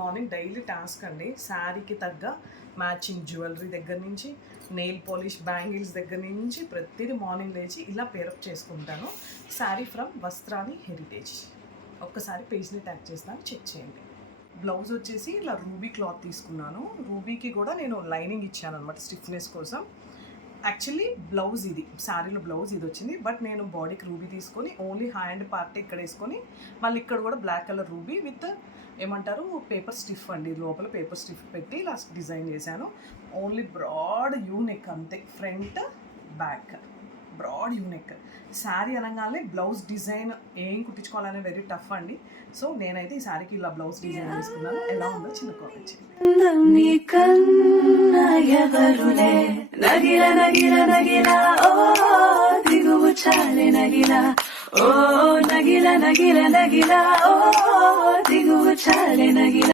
Morning daily task అండి. శారీకి తగ్గ మ్యాచింగ్ జ్యువెలరీ దగ్గర నుంచి, నెయిల్ పాలిష్, బ్యాంగిల్స్ దగ్గర నుంచి ప్రతిదీ మార్నింగ్ లేచి ఇలా పేరప్ చేసుకుంటాను. Sari from Vastrani heritage. ఒక్కసారి పేజ్ని ట్యాగ్ చేస్తాను, చెక్ చేయండి. బ్లౌజ్ వచ్చేసి ఇలా రూబీ క్లాత్ తీసుకున్నాను. రూబీకి కూడా నేను లైనింగ్ ఇచ్చాను అనమాట స్టిఫ్నెస్ కోసం. యాక్చువల్లీ బ్లౌజ్ ఇది, శారీలో బ్లౌజ్ ఇది వచ్చింది. బట్ నేను బాడీకి రూబీ తీసుకొని ఓన్లీ హ్యాండ్ పార్ట్ ఇక్కడ వేసుకొని మళ్ళీ ఇక్కడ కూడా బ్లాక్ కలర్ రూబీ విత్ ఏమంటారు పేపర్ స్టిఫ్ అండి, లోపల పేపర్ స్టిఫ్ పెట్టి ఇలా డిజైన్ చేశాను. ఓన్లీ బ్రాడ్ యూనెక్ అంతే, front back broad U neck. Sari అనగానే బ్లౌజ్ డిజైన్ ఏం కుట్టించుకోవాలనే వెరీ టఫ్ అండి. సో నేనైతే ఈ శారీకి ఇలా బ్లౌజ్ డిజైన్ తీసుకున్నాను. ఎలా ఉందో చిన్న కామెంట్ చేయండి.